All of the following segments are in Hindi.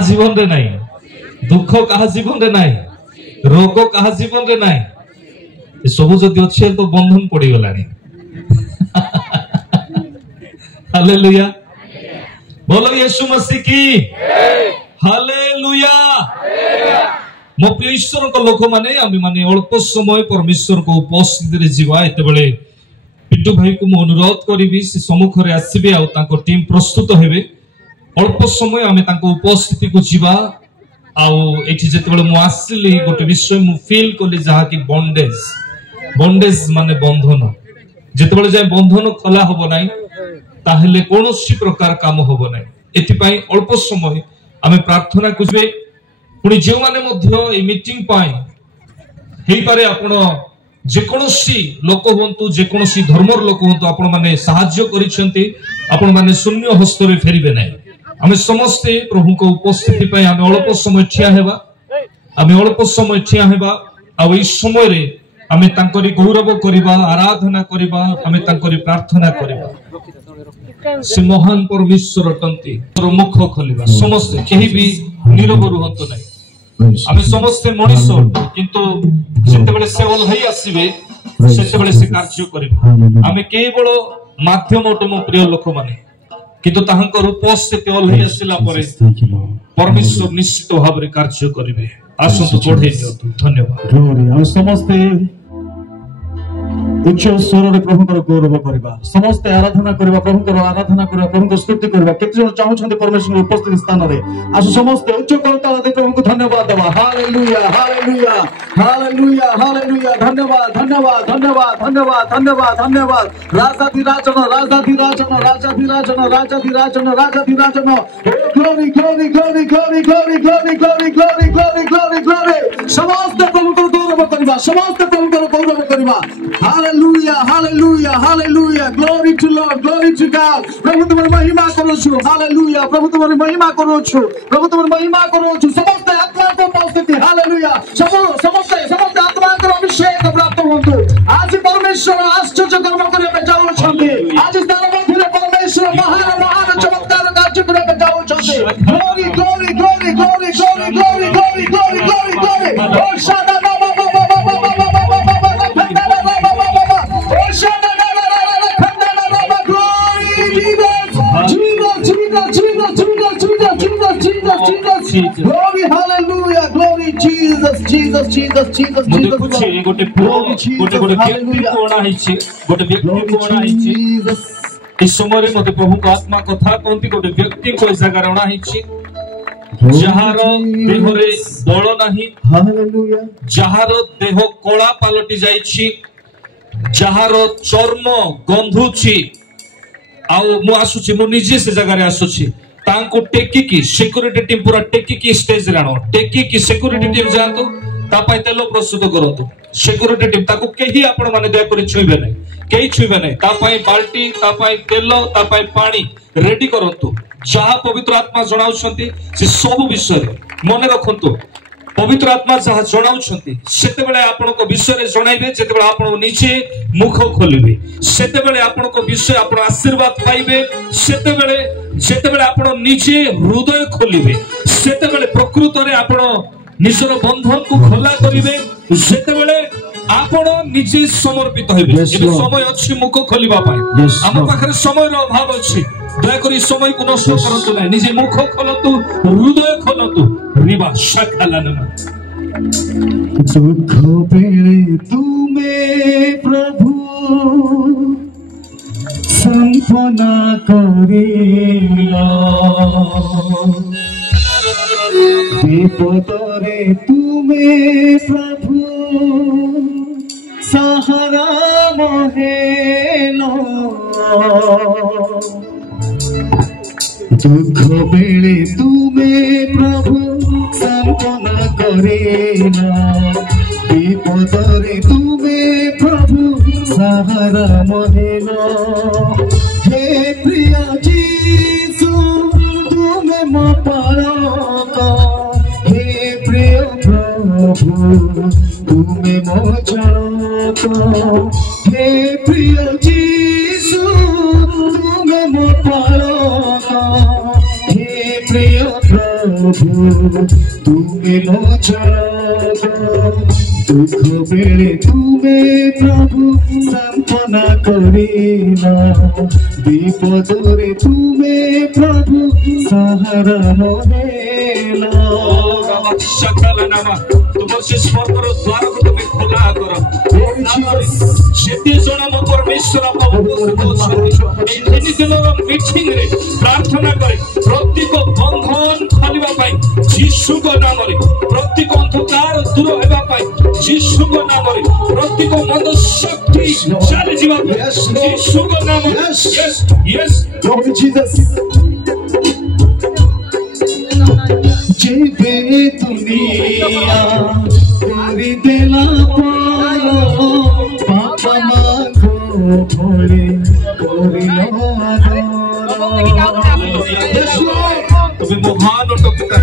जीवन रे नहीं, दुख कहा जीवन रे नहीं, रोग कहा जीवन रे नहीं, सब जदि अच्छे तो बंधन पड़ी गलानी। हालेलुया, बोलो यीशु मसीह की हालेलुया। मो प्रिय ईश्वर को लोक माने आम माने अल्प समय परमेश्वर को उपस्थित रे जीवा एते बेले पिंटू भाई को मो अनुरोध करिवि से सम्मुख रे आसीबे आ ताको टीम प्रस्तुत हेबे। अल्प समय आमे ताको उपस्थिति को जीवा आ एठी जेते बेले मो आसिली गोटे विषय मु फील कली जहा कि बॉन्डेज, बॉन्डेज माने बंधन। जेते बेले जाय बंधन खोला होबो नाही ताहेले कोनोसी प्रकार काम होबो नाही। एथि पई अल्प समय आमे प्रार्थना कुजबे। पुणी जो माने मध्य ए मीटिंग पाए हेई पारे आपण जेकोसी लोक हुंतु जेकोसी धर्मर लोक हुंतु आपण माने सहाय्य करिसेंती, आपण माने शून्य हस्त रे फेरिबे नाही। आमे समस्ते प्रभु को उपस्थिति पई आमे अल्प समय ठिया हेबा, आमे अल्प समय ठिया हेबा आ एई समय रे आमे तांकरी गौरव करिबा, आराधना करिबा, आमे तांकरी प्रार्थना करिबा। से महान परमेश्वर अटंती मुख खोलिबा। समस्ते केही भी नीरव रुहंतु नाही। आमे समस्ते मनुष्य किंतु जेतेबेले से ओल्हाई आसीबे सेतेबेले से कार्य करिबा। आमे केवल माध्यम ओटम प्रिय लोक माने किंतु ताहंकर उपस्थिति ओल्हाई आसिला परे परमेश्वर निश्चित भाबरे कार्य करिवे। आसंतु बढ़े दियतु। धन्यवाद। ग्लोरी। हम समस्ते उच्च स्वर रे प्रभु को गौरव करबा, समस्त आराधना करबा, प्रभु को आराधना करबा, प्रभु को स्तुति करबा। केते जण चाहउछन्ते परमेश्वर उपस्थित स्थान रे आसु समस्त उच्च करताल दे प्रभु को धन्यवाद देबा। Hallelujah hallelujah hallelujah hallelujah. धन्यवाद धन्यवाद धन्यवाद धन्यवाद धन्यवाद धन्यवाद। राजाधिराजन राजाधिराजन राजाधिराजन राजाधिराजन राजाधिराजन। Glory glory glory glory glory glory glory glory glory glory glory. समस्त प्रभु को गौरव करबा, समस्त प्रभु को गौरव करबा। Hallelujah, hallelujah, hallelujah. Glory to Lord, glory to God. प्रभु तुम्हारी महिमा करो छु। Hallelujah, प्रभु तुम्हारी महिमा करो छु, प्रभु तुम्हारी महिमा करो छु। समस्त आत्मा को उपस्थिति। Hallelujah, समस्त आत्मा को अभिषेक प्राप्त होंतु। आज परमेश्वर आश्चर्य कर्म करे पे जाऊ छथि। आज स्थान मध्यरे परमेश्वर महान महान चमत्कार कार्य करे पे जाऊ छथि। Glory, glory, glory, glory, glory, glory, glory, glory, glory, glory. Oh शादा Glory, hallelujah, glory Jesus, Jesus, Jesus, Jesus, Jesus. गोटे व्यक्ति को अणा हिची, गोटे व्यक्ति को अणा हिची। इस समय रे मते प्रभु को आत्मा कथा कहंती गोटे व्यक्ति को इस जगह अणा हिची जहार देह रे बळ नाही, हालेलुया, जहार देह कोळा पालटी जाईची, जहार चर्म गंधुची आ मु आसुची, मु निजे से जगह रे आसुची तांको टेकी की सिक्योरिटी टीम पूरा टेकी की स्टेज रे आनो, टेकी की सिक्योरिटी टीम जानतो ता पाई तेल प्रस्तुत करंतु। सिक्योरिटी टीम ताको केही आपण माने दया करी छुइबे नै, केही छुइबे नै। ता पाई बाल्टी, ता पाई तेल, ता पाई पानी रेडी करंतु। जहा पवित्र आत्मा जणाउछंती से सब विषय मने रखंतु। पवित्र आत्मा जहा जणाउछंती सेते बेले आपण को विषय जणाइबे, जेते बेले आपण निजे मुख खोलिबे, सेते बेले आपण को विषय आपण आशीर्वाद पाइबे, सेते बेले जेते बेले आपण निजे हृदय खोलिबे, सेते बेले प्रकृत रे आपण निजर बंधन को खोला करिवे, सेते बेले आपण निजे समर्पित होइबे। एबे समय अछि मुख खोलिबा पाए, हम पाखरे समय रो अभाव अछि। दया करी समय को नष्ट करंतु नै, निजे मुख खोलंतु, हृदय खोलंतु। रिबा शाखालाना दुख बेले तुमे प्रभु संपना करिला, विपदरे तुमे प्रभु सहारा महेलो। दुख बेले तुमे प्रभु सांत्वना करेला, विपदरे तुमे प्रभु सहारा महेलो। हे प्रिय जीसु तुमे मो पालक, हे प्रिय प्रभु तुमे मो जनक, हे प्रिय जीसु तुमे मो पालक, हे प्रिय प्रभु तुमे दुख बेले तुमे प्रभु सांत्वना करिला विपदरे तुमे प्रभु सहारा नहेला तुम से स्वर्गर द्वार को तुम्हें खुला करो परमेश्वर मीटिंग रे प्रार्थना करे प्रत्येक बंधन खोलिबा जीशु को नाम रे प्रत्येक अंधकार दूर होगा जीशु को नाम रे प्रत्येक मन शक्ति चली जीवा जीशु को नाम यस यस Glory Jesus जेबे दुनिया करी देला पारो पापा मांगो भोले करिलो तुम्हें महान और पिता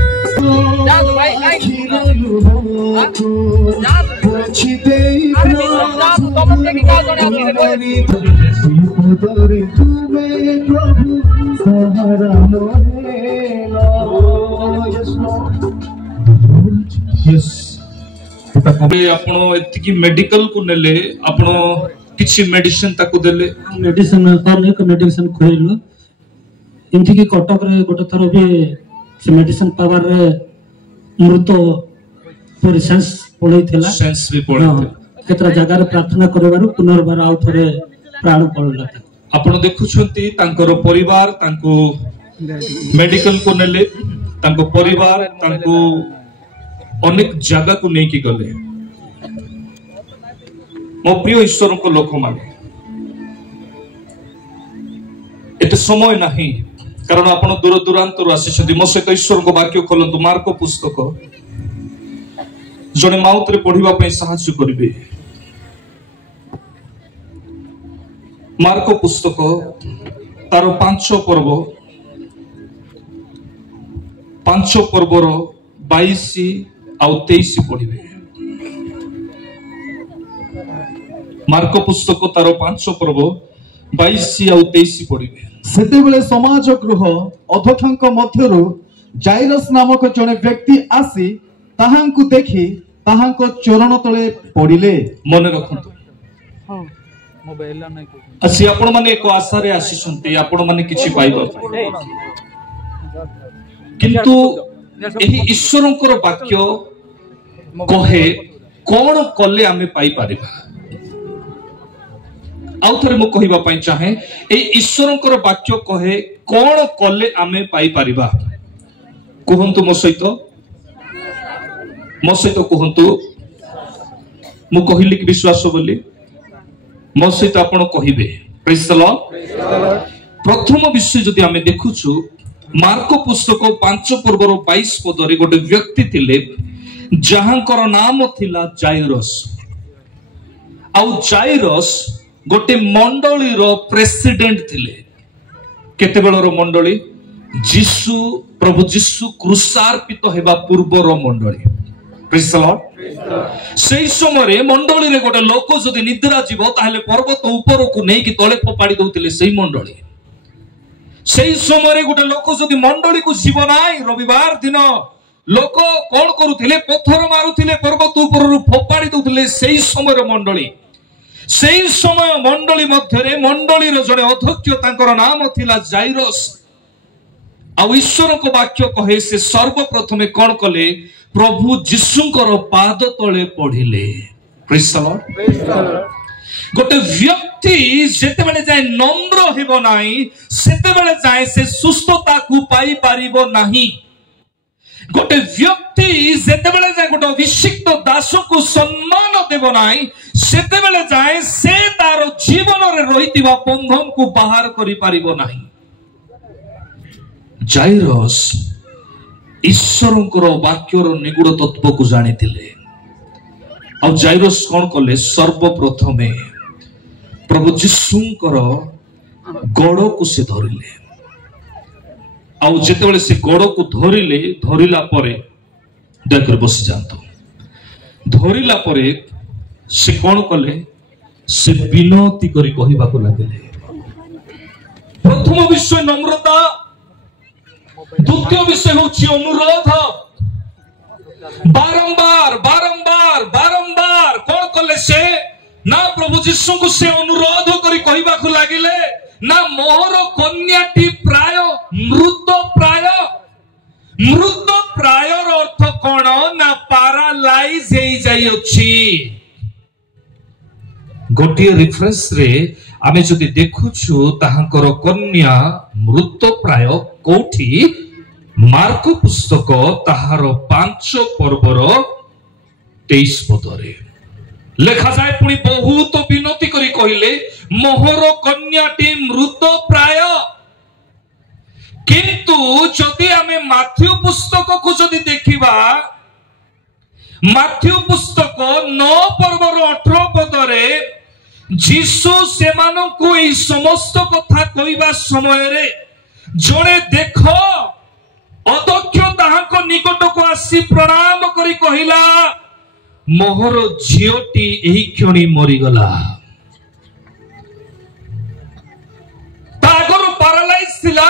आपण एतिकी मेडिकल को नेले आपण किछि मेडिसिन ताकू देले मेडिसिन अनेक मेडिसिन खोइलो इनथि की कटक रे गोटे थरो भी से मेडिसिन पावर रे मृत पर सेंस पड़ै थिला सेंस भी पड़ै थिला केतरा जगह रे प्रार्थना करबारु पुनर्बार आउ थरे प्राण पड़ला आपण देखुछंती तांकर परिवार तांको मेडिकल को नेले तांको परिवार तांको अनेक जगह को नहीं की गले मो प्रिय ईश्वर को लोक माने एते समय नहीं कारण आपण दूर दूरांतर आसी मो सहित ईश्वर को वाक्य खोलंतु मार्क पुस्तक जने माउतरे पढ़िबा पई सहायता करिवे मार्क पुस्तक तार 5 पर्वर 22 आउ 23 पढ़िवे मार्क पुस्तक तार 5 पर्व 22 आउ 23 पढ़िवे सेते बेले समाज गृह अध्यक्षक मध्यरु जाइरस नामक जने व्यक्ति आसी ताहांकु देखि ताहांको चरण तळे पड़िले मन रखंतु हां मोबाइल नै असि आपण माने एक आशा रे आसीसंती आपण माने किछि पाइबा किंतु एही ईश्वरंकर वाक्य कहे कोन कले आमे पाई पारिबा आउ थरे मो कहिबा पई चाहे ए ईश्वरंकर वाक्य कहे कोन कले आमे पाई पारिबा कहंतु मो सहित कहंतु मु कहिली कि विश्वास बोली मो सहित आपण कहिबे प्रेज द लॉर्ड प्रथम विषय जदि आमे देखुछु मार्क पुस्तक 5 पर्वर 22 पदरे गोटे व्यक्ति थिले जहांकर नाम थिला जाइरस आउ जाइरस गोटे मंडली रो प्रेसिडेंट थिले केते बेलर मंडली जीसु प्रभु जीसु क्रूसार्पित हेबा पूर्वर मंडली प्रेज द लॉर्ड सेही समय मंडली रे गोटे लोक जदि निद्रा जीव ताहले पर्वत ऊपर को नै कि तळे फोपाडी दउतिले सेही मंडली सेही समय गोटे लोक जदि मंडली को जीव नाई रविवार दिन लोक कोन करूथिले पत्थर मारुथिले पर्वत ऊपर फोपाडी दउतिले सेही समय मंडली सेही समय मंडली मध्यरे मंडली रो जने अध्यक्ष तांकर नाम थिला जाइरस आ ईश्वर को वाक्य कहे से सर्वप्रथमे कोन कले प्रभु जीशुंकर पाद तळे पढिले प्रेज द लॉर्ड गोटे व्यक्ति जेते बेले जाय नम्र हेबो नाही सेते बेले जाय से सुस्थता को पाई पारिबो नाही गोटे व्यक्ति जेते बेले जाय गोटे अभिषिक्त दास को सम्मान देबो नाही सेते बेले जाय से तार जीवन रे रहितिबा बंधन को बाहर करि पारिबो नाही जाइरस ईश्वरंकर वाक्यर निगूढ़ तत्व को जानिथिले आ जाइरस कोन कले सर्वप्रथमे प्रभु जीशुंकर गड़ को से धरिले आउ जेतेबेले से गड़ को धरिले धरिला परे देखर बस जानतो धरिला परे से कोन कले से विनती करी कहिबा को लागले प्रथम विषय नम्रता द्वितीय विषय होची अनुरोध बारंबार बारंबार बारंबार कौन कले से ना प्रभु जीशु को से अनुरोध करी कहबा को लागिले ना मोहर कन्याटी प्राय मृत प्राय अर्थ कौन ना पारालाइज हे जाई अछि गोटिए रेफरेंस रे आमे जदि देखुछु ताहांकर कन्या मृत प्राय कोठी मार्क पुस्तक ताहार 5 पर्वर 23 पदरे लेखा जाए पुणी बहुत विनती करी कहिले मोहर कन्याटी मृत प्राय किंतु जदि आमे माथ्यू पुस्तक को जदि देखिबा माथ्यू पुस्तक 9 पर्वर 18 पदरे जीसु सेमानंकु एई समस्त कथा कहबा समय रे जोड़े देखो अदक्ष ताहांको निकट को आसी प्रणाम करी कहिला मोहर झियोटी एही क्षणी मरी गला तागर पैरालाइज थिला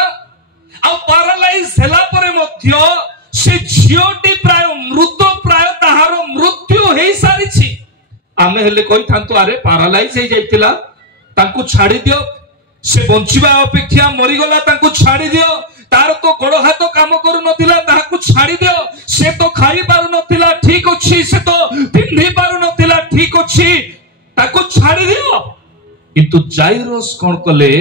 आ पैरालाइज हैला परे मध्य से झियोटी प्राय मृत प्राय ताहार मृत्यु हेई सारिछि आमे हेले कहि थांतो अरे पैरालाइज हे जाइतिला तांको छाडी दियो से बंचिबा अपेक्षा मरी गला तांको छाडी दियो तार तो गोड़ हाथ काम करू नथिला ताहाकू छाडी दियो से तो खाई पारु नथिला ठीक अछि से तो पिंधी पारु नथिला ठीक अछि ताको छाडी दियो किंतु जाइरस कोन कले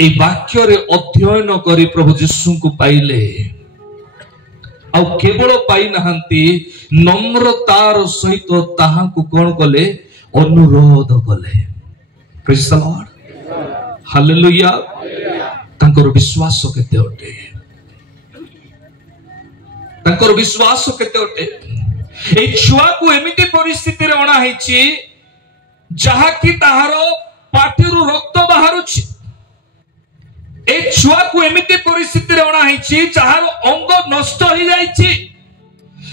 ए वाक्य रे अध्ययन करी प्रभु यीशु को पाइले आ केवल पाई नहंती नम्रतार सहित ताहाकू कोन कले अनुरोध कले प्रेज द लॉर्ड हालेलुया तांकर विश्वास केते ओटे तांकर विश्वास केते ओटे ए छुआ को एमिति परिस्थिति रे अणा हेची जहा कि ताहारो पाटिरु रक्त बाहरुछि ए छुआ को एमिति परिस्थिति रे अणा हेची जहारो अंग नष्ट हो जाईछि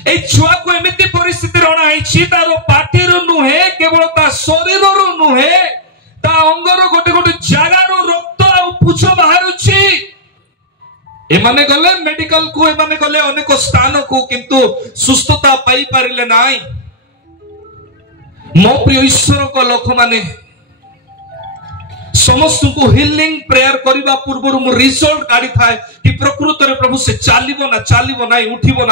ए छुआ को एमिति परिस्थिति रे अणा हेची तारो पाटिरु नुहे केवल ता शरीररु नुहे ता अंगर गोटे गोटे जागारो रक्त आ पुछ बाहरुछि एमाने गले मेडिकल को एमाने गले अनेक स्थान को किंतु सुस्थता पाई पारिले नाई मो प्रिय ईश्वर को लोक माने समस्त को हीलिंग प्रेयर करबा पूर्व मु रिजल्ट काढी थाए कि प्रकृत रे प्रभु से चालिबो ना उठिबो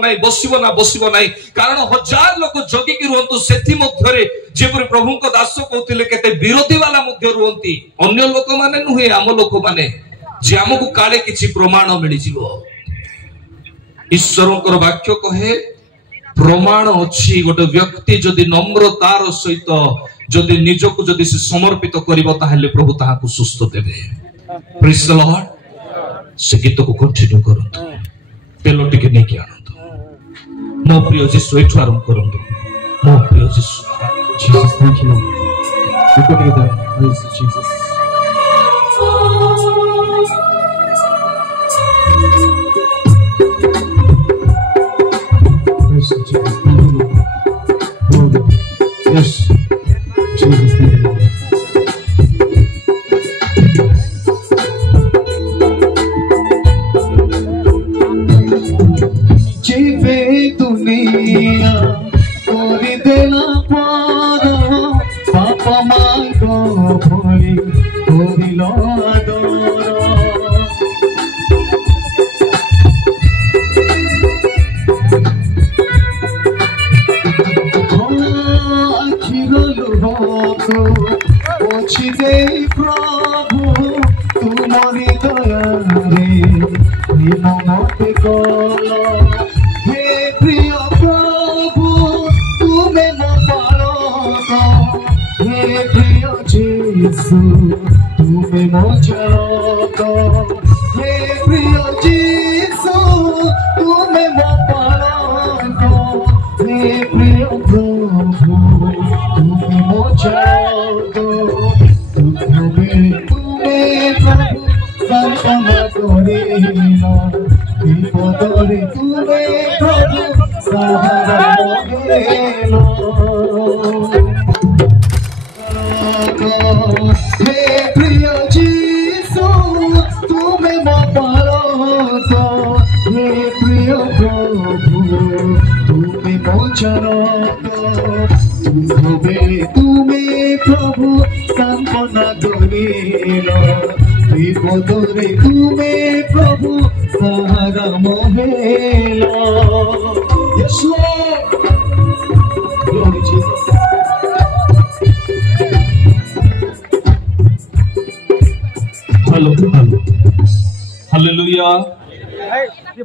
ना बसिबो ना कारण हजार लोक जोगी कि रहंतु सेथि मध्य रे जेपर प्रभु को दास कहतिले केते विरोधी वाला मध्य रहंती अन्य लोक माने नुहे आम लोक माने जे हमकु काले किछि प्रमाण मिलि जिवो ईश्वरकर वाक्य कहे प्रमाण अछि गोटे व्यक्ति जदि नम्रतार सहित जदि निजको जदि से समर्पित करिवो ताहेले प्रभु ताहाकु सुस्थ देबे प्रेज द लॉर्ड से गीत को कंटिन्यू करंतु तेलो टिके नै कि आनंद मो प्रिय जीसु एठु आरंभ करंतु मो प्रिय जीसु Jesus, thank you. We go together. Praise Jesus. Praise Jesus. Thank you, Lord. Yes. Jesus, thank you, Lord. जीवे दुनिया कोरी देला पारो पापा माई को भोली कोरी लो आदरो आखिरो लुहो पोछि दे प्रभु तुमरी दया रे प्रेम मते कलो हे प्रिय प्रभु तुम्हें न पालो हे प्रिय जीसु तुम्हें न चलो हे प्रिय जीसु तुम्हें न पालो हे प्रिय प्रभु तुम्हें न चलो तुम्हें प्रभु संतमा करेला विपदरे तुमे प्रभु सहारा करेला हे प्रिय जीसु तुमे म तुम्हें प्रभु सांत्वना करिल विपदरे तुम्हें प्रभु सहारा मोहेल Yes Lord Glory Jesus hello hallelujah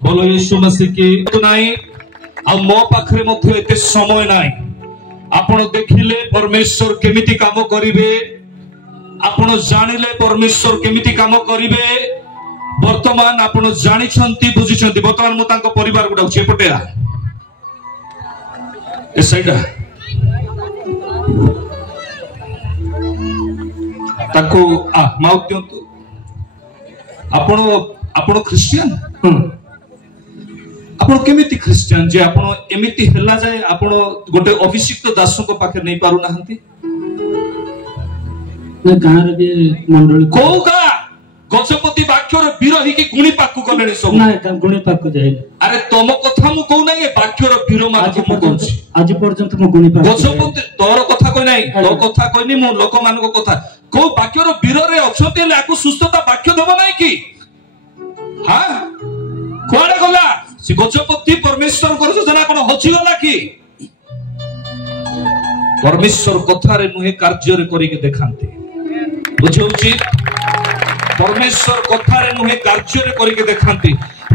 बोलो यीशु मसीह की तो नहीं आ मो पाखरे मध्य एते समय नाही आपण देखिले परमेश्वर केमिति काम करिवे आपण जानिले परमेश्वर केमिति काम करिवे वर्तमान आपण जानि छंती बुझी छंती वर्तमान मु तांको परिवार गुडा छेपटे आ ए साइडा ताको आ माउत्यं तो आपण आपण क्रिश्चियन आपण केमिति क्रिश्चियन जे आपण एमिति हेला जाय आपण गोटे अभिषिक्त दासो को पाखे नै पारु नाहंती मैं गार भी मंडली कोगा गजपति वाक्यर विरोही की गुणी पाकु गलेनी सब ना का गुणी पाकु जाय अरे तम कथा मु कहू नै वाक्यर विरो मा मु कहूची आज पर्यंत मु गुणी पाकु गजपति तोर कथा कोइ नै तो कथा कोइनी मु लोक मान को कथा को वाक्यर विरो रे अछते लाकु सुस्थता वाक्य देबो नै की हां कोडे गला से गजपति परमेश्वर को योजना कोन होची गला की परमेश्वर कथा रे नुहे कार्य रे करी के देखांते बुझौची परमेश्वर कथा रे नुहे कार्य रे करी के देखांते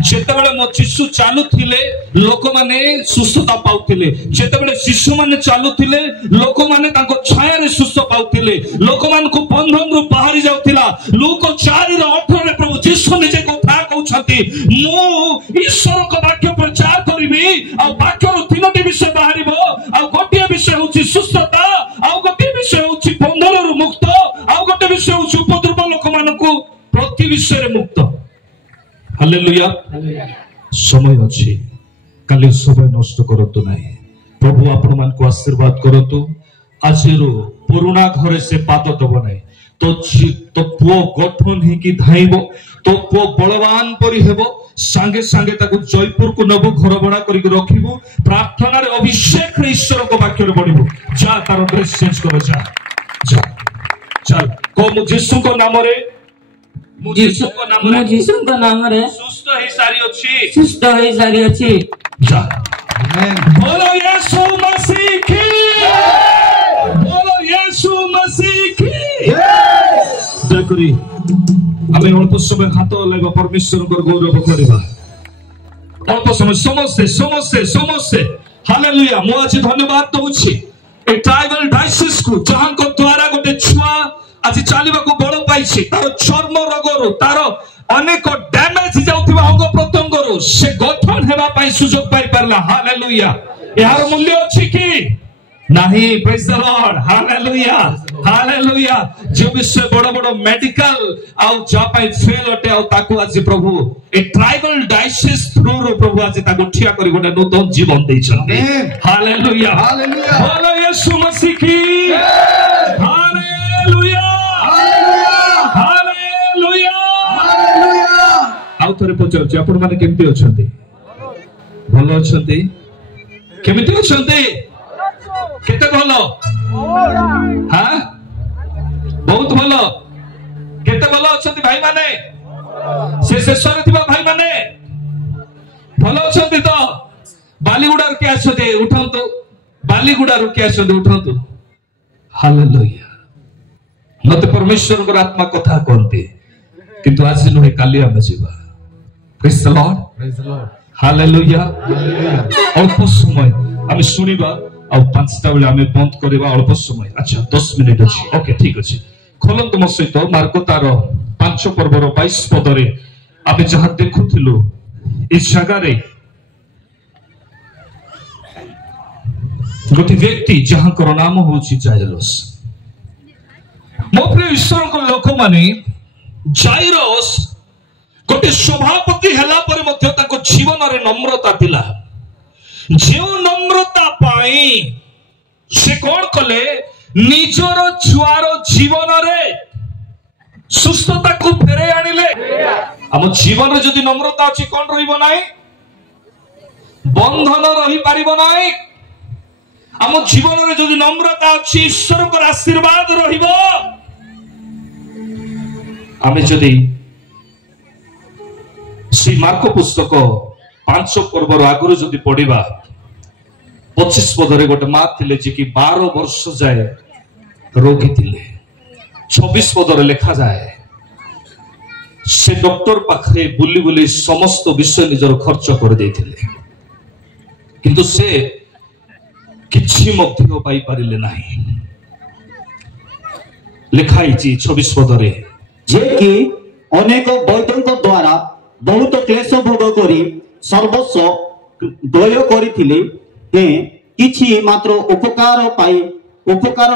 जेतेबेले मो शिशु चालू थिले लोक माने सुस्थता पाउथिले जेतेबेले शिशु माने चालू थिले लोक माने तांको छाया रे सुस्थ पाउथिले लोक मान को बंधन रु बाहरी जाउथिला लूक 4:18 रे प्रभु यीशु निजे कथा कहउछंती मु ईश्वर को वाक्य प्रचार करिवि आ वाक्य रु तीनोटी विषय बाहरिबो आ गोटिए विषय होची सुस्थता आ गोटिए विषय होची बंधन रु मुक्त आ गोटे विषय होची उपद्रव लोक मानकु प्रति विषय रे मुक्त हालेलुया समय अच्छी काली समय नष्ट करतु नहीं प्रभु आपण मान को आशीर्वाद करतु आज पुराना घरे से पाद दब नहीं तो पुओ गठन ही की धाइबो तो पुओ बलवान परी हेबो सांगे सांगे ताकू जयपुर को नबो घर बड़ा करी रखिबो प्रार्थना रे अभिषेक रे ईश्वर को वाक्य रे बढ़िबो जा तार ड्रेस चेंज कर जा जा चल को यीशु को नाम रे यीशु को नाम रे सुस्त ही सारी अच्छी सुस्त ही सारी अच्छी जा बोलो यीशु मसीह की बोलो यीशु मसीह की देखरी हमें अल्प समय हाथ लगा परमेश्वर को गौरव करबा अल्प समय समस्ते समस्ते समस्ते हालेलुया मु आज धन्यवाद दउछि ए ट्राइबल डायसिस को जहां को द्वारा गोटे छुआ आज चालिबा को बड़ पाइछि तार चर्म रोगरु तार अनेक डैमेज जाउथिबा अंग प्रत्यंगरु से गठन हेबा पई सुजोग पाइ परला हालेलुया यार मूल्य अछि की नहीं praise the Lord hallelujah hallelujah जो विषय बड़ बड़ मेडिकल आउ जा पई फेल अटे आउ ताकू आज प्रभु ए ट्राइबल डायसिस थ्रू रो प्रभु आज ताकू ठिया करी गोटे नूतन जीवन दै छथि हालेलुया हालेलुया बोलो यीशु मसीह की हालेलुया हालेलुया हालेलुया आउ थरे पचारछि आपण माने केमति अछंती भलो अछंती केमति अछंती केते भलो हां बहुत भलो केते भलो अछंती भाई माने से शेषरे थिबा भाई माने भलो अछंती तो बालीगुडा के आछते उठंतु बालीगुडा के आछते उठंतु हालेलुया मते परमेश्वर को आत्मा कथा कहते किंतु आज नुहे काली आमे जीवा प्रेज द लॉर्ड हालेलुया अल्प समय आमे सुनिबा आ 5टा बेले आमे बंद करबा अल्प समय अच्छा 10 मिनिट अछि ओके ठीक अछि खोलन तुम सहित मार्को तार 5 पर्वर 22 पदरे आमे जहां देखुथिलु इस जगह रे गोटे व्यक्ति जहां कर नाम होछि जाइरस मो प्रिय ईश्वर को लोक माने जाइरस गोटे सभापति हला पर मध्य ताको जीवन रे नम्रता थिला जे नम्रता पाई से कोन कले निजर छुआर जीवन रे सुस्थता को फेरे आनिले हम जीवन रे जदी नम्रता अछि कोन रहिबो नाही बंधन रही पारिबो नाही आम जीवन में जो नम्रता अच्छी ईश्वर को आशीर्वाद रहिबो आमे जदि श्री मार्क पुस्तक 5 पर्वर आगुरी जदि पढ़िबा 25 पदरे गोटे माँ थिले जे कि 12 वर्ष जाए रोगी थिले 26 पदरे लिखा जाए से डॉक्टर पाखरे बुली बुली समस्त विषय निजर खर्च कर देथिले किंतु से किछि मध्य पाई पारिले नाही लिखा हिची 26 पदरे जे कि अनेक वैद्यଙ୍କ द्वारा बहुत क्लेश भोग करी सर्वस्व व्यय करिथिले ते किछि मात्र उपकार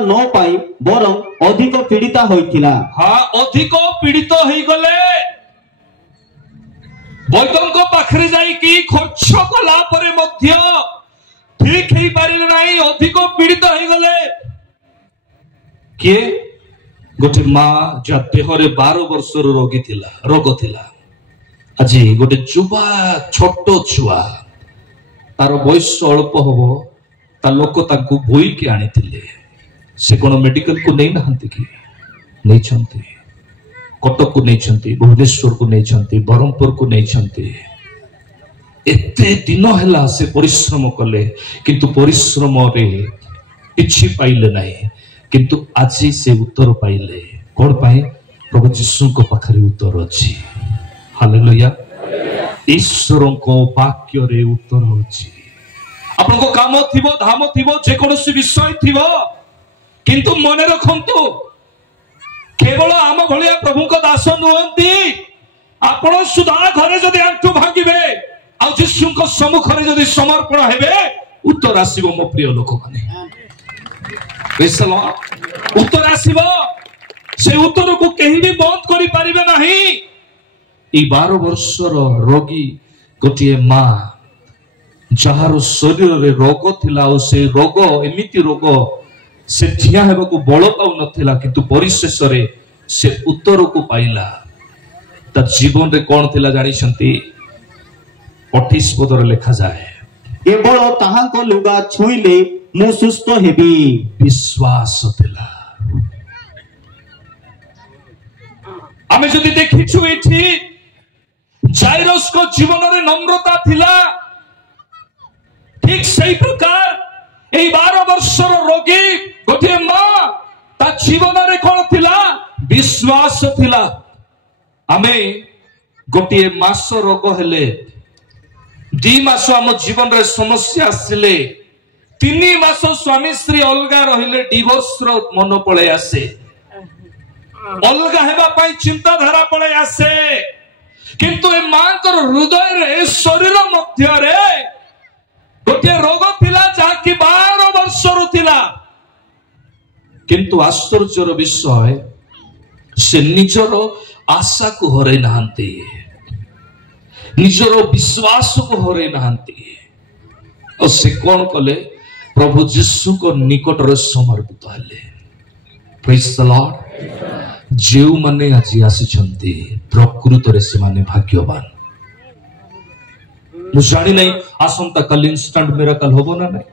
न पाई बरं अधिक पीड़िता होइथिला। हाँ अधिक पीड़ित होई गले वैद्यଙ୍କ पाखरे जाई कि खर्च कला परे मध्य ठीक हेई पारिले नाही अधिक पीड़ित होई गले के गोटे माँ जा देहरे 12 वर्षर रोगी थिला रोग थिला आज गोटे जुवा छोट छुआ तार बयस अल्प हबो ता लोक ताकू बोई के आनी थिले से कोन मेडिकल को नहीं नहंती कि नहीं छंती कटक को नहीं छंती भुवनेश्वर को नहीं छंती बरहमपुर को नहीं छंती एते दिन हैला से परिश्रम कले किंतु परिश्रम रे किछि पाइले नाही किंतु आज से उत्तर पाइले कौन पाए प्रभु जीशु को पाखरे उत्तर अछि हालेलुया ईश्वर को वाक्य रे उत्तर अछि आपन को काम थिबो धाम थिबो जे कोनोसी विषय थिबो किंतु मने रखंतु केवल आम भलिया प्रभु को दास नुहंती आपण सुधा घरे जदि आंठु भांगिबे आ जीशु को सम्मुख रे जदि समर्पण हेबे उत्तर आसीबो मो प्रिय लोक माने उत्तर आसीबो से उत्तर को कहीं भी बंद करि पारिबे नाही ई 12 वर्षर रोगी गोटिए माँ जार शरीर रे रोग थिला और से रोग एमिति रोग से ठिया हेबा को बल पाउ नथिला किंतु परिशेष रे से उत्तर को पाइला ता जीवन रे कोन थिला जानि छंती 28 पदर लिखा जाए केवल ताहाको लुगा छुइले मु सुस्त हेबी विश्वास थिला आमे जदि देखिछु एठी जाइरस को जीवन रे नम्रता थिला ठीक सही प्रकार ए 12 वर्षर रोगी गोटे माँ ता जीवन रे कोन थिला विश्वास थिला आमे गोटे मास रोग हेले 2 मास आम जीवन रे समस्या आसिले 3 मास स्वामी स्त्री अलगा रहिले डिवोर्स रो मन पळे आसे अलगा हेबा पई चिंता धारा पळे आसे किंतु ए मांकर हृदय रे शरीर मध्य रे गोटे रोग थिला जाकि 12 वर्ष रु थिला किंतु आश्चर्यर विषय से निजर आशा को हरै नाहंती निजर विश्वास को हरै नाहंती और से कोन कले प्रभु जीशु को निकट रे समर्पित हेले प्रेज द लॉर्ड जेउ माने आज आसी प्रकृत रे से माने भाग्यवान मु जानी नहीं आसंता कल इंस्टेंट मिरेकल होबो ना नहीं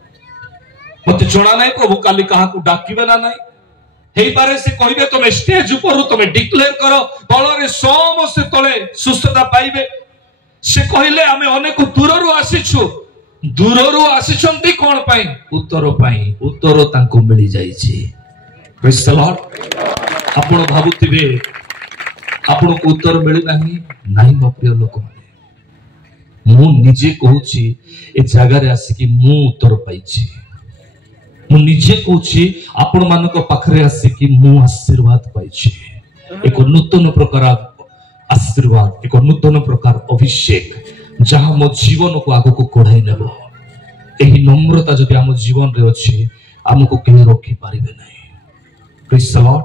मते जणा नहीं प्रभु काली कहा को डाकिबे ना नहीं हेई पारे से कहिबे तमे स्टेज ऊपर तमे डिक्लेयर करो बल रे समस्त तळे सुस्थता पाइबे से कहिले आमे अनेक दूररु आसीछु दूररु आसीछंती कोन पाई उत्तर तांको मिली जाईछि प्रेज द लॉर्ड आपण भाबुथिबे आपण को उत्तर मिली नाही मो प्रिय लोक माने मु निजे कहूची ए जगह रे आसी कि मु उत्तर पाइछि मु निजे कहूची आपण मानक पाखरे आसी कि मु आशीर्वाद पाइछि एक नूतन प्रकार आशीर्वाद एक नूतन प्रकार अभिषेक जहाँ मो जीवन को आगो को कढ़ाई नेब एही नम्रता जदि आम जीवन रे अछि आमको केहि रखि पारिबे नाही प्रेज द लॉर्ड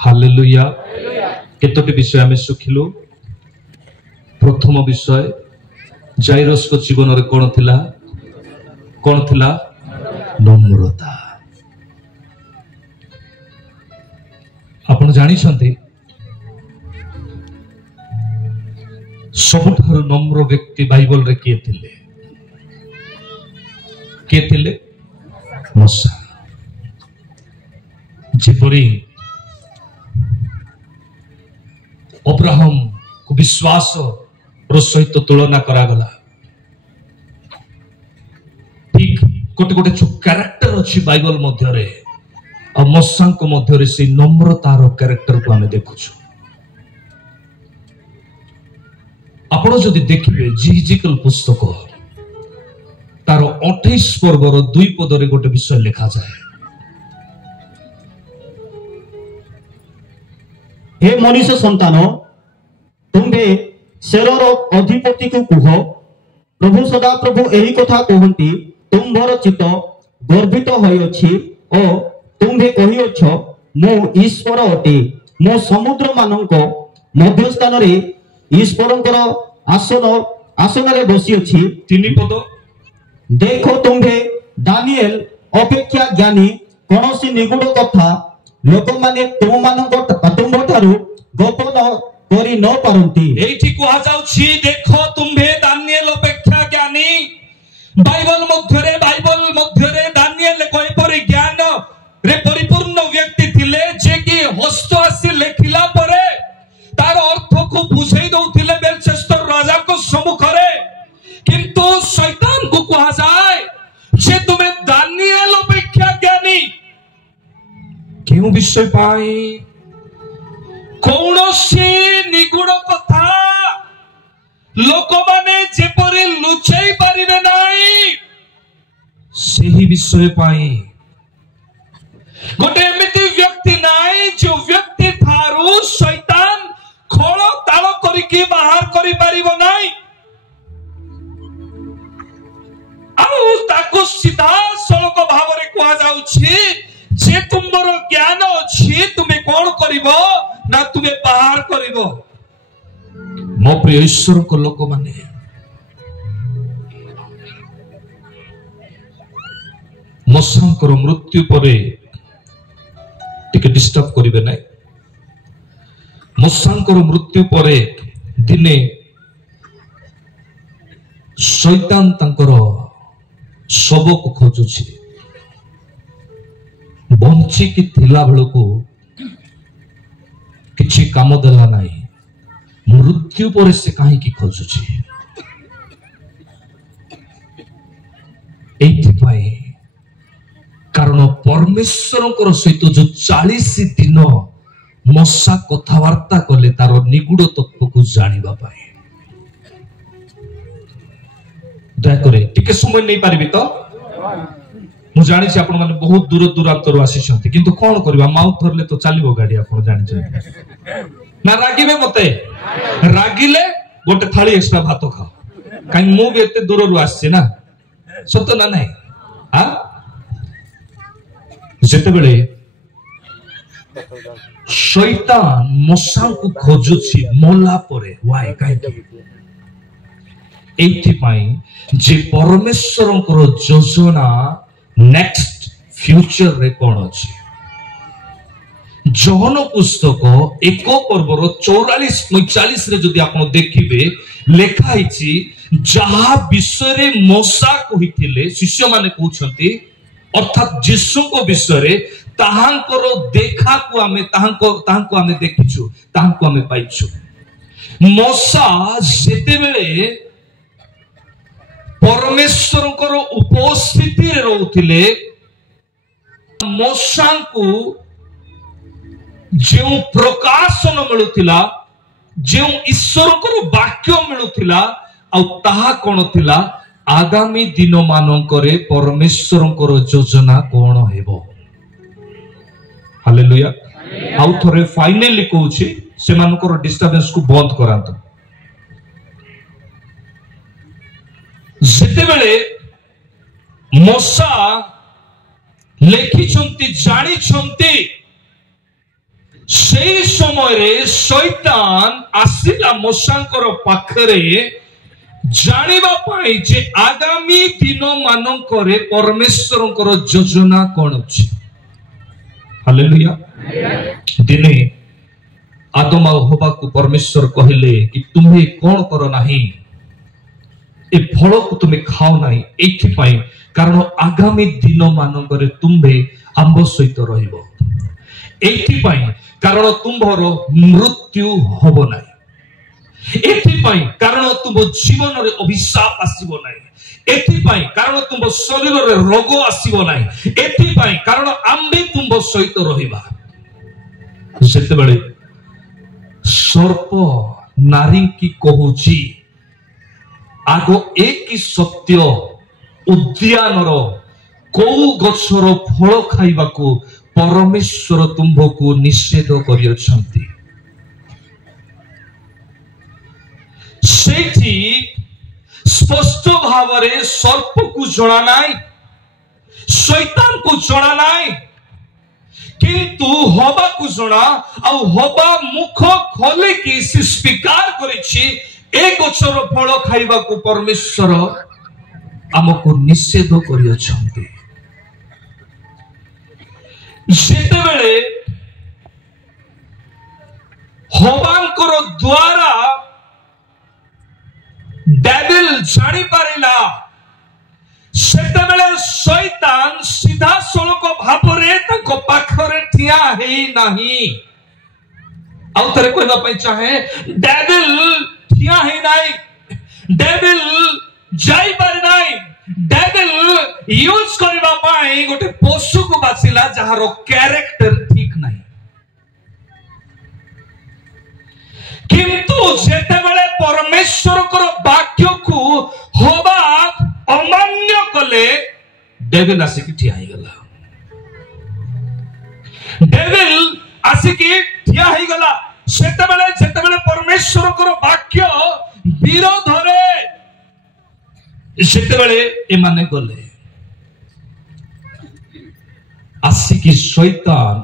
हालेलुया केतोटी विषय आमे सुखिलु प्रथम विषय जाइरस को जीवन रे कोन थिला नम्रता आपण जानि छथि सबुठार नम्र व्यक्ति बाइबल रे के थिले ମଶା ଯେପରି ଅବ୍ରାହମକୁ ବିଶ୍ୱାସର ସହିତ ତୁଳନା କରାଗଲା ଠିକ ଗୋଟେ ଗୋଟେ କ୍ୟାରେକ୍ଟର ଅଛି ବାଇବଲ ମଧ୍ୟରେ ଆଉ ମଶାଙ୍କ ମଧ୍ୟରେ ସେଇ ନମ୍ରତାର କ୍ୟାରେକ୍ଟରକୁ ଆମେ ଦେଖୁଛୁ ଆପଣ ଯଦି ଦେଖିବେ ଜିହିଜିକେଲ ପୁସ୍ତକ ତାର 28 ପର୍ବର 2 ପଦରେ ଗୋଟେ ବିଷୟ ଲେଖାଯାଏ हे मनुष्य संतान तुम्भे शेरर अधिपति को कुह प्रभु सदा प्रभु एही कथा कहती तुम्भर चित्त गर्भित होई अछि ओ तुम्भे कहि अछ मो ईश्वर अटे मो समुद्र मानक मध्य स्थान रे ईश्वरंकर आसन रे बसी अछि 3 पद देखो तुम्भे दानिएल अपेक्षा ज्ञानी कौनसी निगूढ़ कथा लोक माने तुम ठारू गोपन करि न पारंती एठी कुहा जाउछि देखो तुम्भे दानिएल अपेक्षा ज्ञानी बाइबल मध्यरे दानिएल कोइ परि ज्ञान रे परिपूर्ण व्यक्ति थिले जे कि हस्त आसी लेखिला परे तार अर्थ को बुझाई दउथिले बेलशस्तर राजा को सम्मुखरे किंतु शैतान को कुहा जाय जे तुमे दानिएल अपेक्षा ज्ञानी क्यों विषय पाई कौनसी निगूढ़ कथा लोक माने जेपरि लुचाई पारिबे नाही सेही विषय पाई गोटे एमिति व्यक्ति नाही जो व्यक्ति ठारू शैतान खोल ताल करिके बाहर करि पारिबो नाही आउ ताको सीधा सड़क भावरे कुहा जाउछि जे तुमर ज्ञान अछि तुमे कोन करिवो ना तुमे बाहर करिवो मो प्रिय ईश्वर को लोक माने मशांकर मृत्यु परे टिके डिस्टर्ब करिवे नै मशांकर मृत्यु परे दिने शैतान तांकर शव को खोजुछि बंची की थिला बेलू किछि काम देला नाही मृत्यु पर से कहीं की खोजुछि एथिपाई कारण परमेश्वर सहित जो 40 दिन मशा कथबार्ता कले तार निगूढ़ तत्व को जानिबा पाए दयाकर टिके समय नहीं पारिबी तो मु जानी छी आपण माने बहुत दूर दूरांतर आसी छथि किंतु कोन करबा माउथ धरले तो चलिबो गाडी आपण जानि छी ना रागिबे मते रागिले गोटे थाली एक्स्ट्रा भात खाओ काई मु भी एते दूर रु आसी ना सत ना नाही आ जेते बेले शैतान मशा को खोजुछि मोला परे वाई काई एथि पाई जे परमेश्वरंकर योजना नेक्स्ट फ्यूचर रे कोन अछि जहन पुस्तक 1 पर्वर 44-45 रे जदि आपण देखिबे लेखा हिची जहा विषय रे मशा कहिथिले शिष्य माने कहउछंती अर्थात यीशु को विषय रे ताहांकर देखा को आमे देखिछु ताहांको आमे पाइछु मशा जेते बेले परमेश्वरंकर उपस्थिति रे रहउथिले मशा को जो प्रकाशन मिलुथिला जो ईश्वरकर वाक्य मिलुथिला आ ताहा कोन थिला आगामी दिन मानकरे परमेश्वरंकर योजना कोन हेबो हालेलुया आउ थरे फाइनली कहूची से मानकर डिस्टर्बेंस को बंद करांतो जेते बेले मशा लेखिछंती जानी छंती से समय रे शैतान आसिला मशांकर पाखरे जानिबा पाई जे आगामी दिन मानकरे परमेश्वरंकर योजना कोन अछि हालेलुया दिने आदम और हवा को परमेश्वर कहले कि तुम्हें कौन करो नहीं ए फल को तुम्हें खाओ ना एथि कारण आगामी दिन मानकरे तुम्हे आंब सहित रहिबो एथि कारण तुम्भर मृत्यु हब ना एथि कारण तुम जीवन रे अभिशाप आसीबो ना एथि कारण तुम शरीर रे रोग आसीबो ना एथि कारण आंबे तुम सहित रहिबा सेते बेले सर्प नारी की कहूची आगो एक सत्य उद्यानर कौ गछर फल खाइबाकू परमेश्वर तुम्भको निषेध करियछंती सेठी स्पष्ट भावरे सर्प को जणा नाई शैतान को जणा नाई किंतु हवा को जणा आ हवा मुख खोले कि से स्वीकार करिछि ए गछर फल खाइबाकू परमेश्वर आमको निषेध करियछंती जेतेबेले हवांकर द्वारा डेविल जानी पारिला सेतेबेले शैतान सीधा सलक भावरे ताको पाखरे ठिया हेई नाही आउ तरे कहबा पई चाहे डेविल ठिया हेई नाही डेविल जाई पारि नाही डेविल यूज करबा पाई गोटे पशु को बासिला जहारो कैरेक्टर ठीक नाही किंतु जेतेबेले परमेश्वर को वाक्य को होबा अमान्य कले डेविल आसिक ठिया ही गला डेविल आसिक ठिया ही गला सेतेबेले जेतेबेले परमेश्वर को वाक्य विरोध रे सेतेबेले एमाने गले आसिक शैतान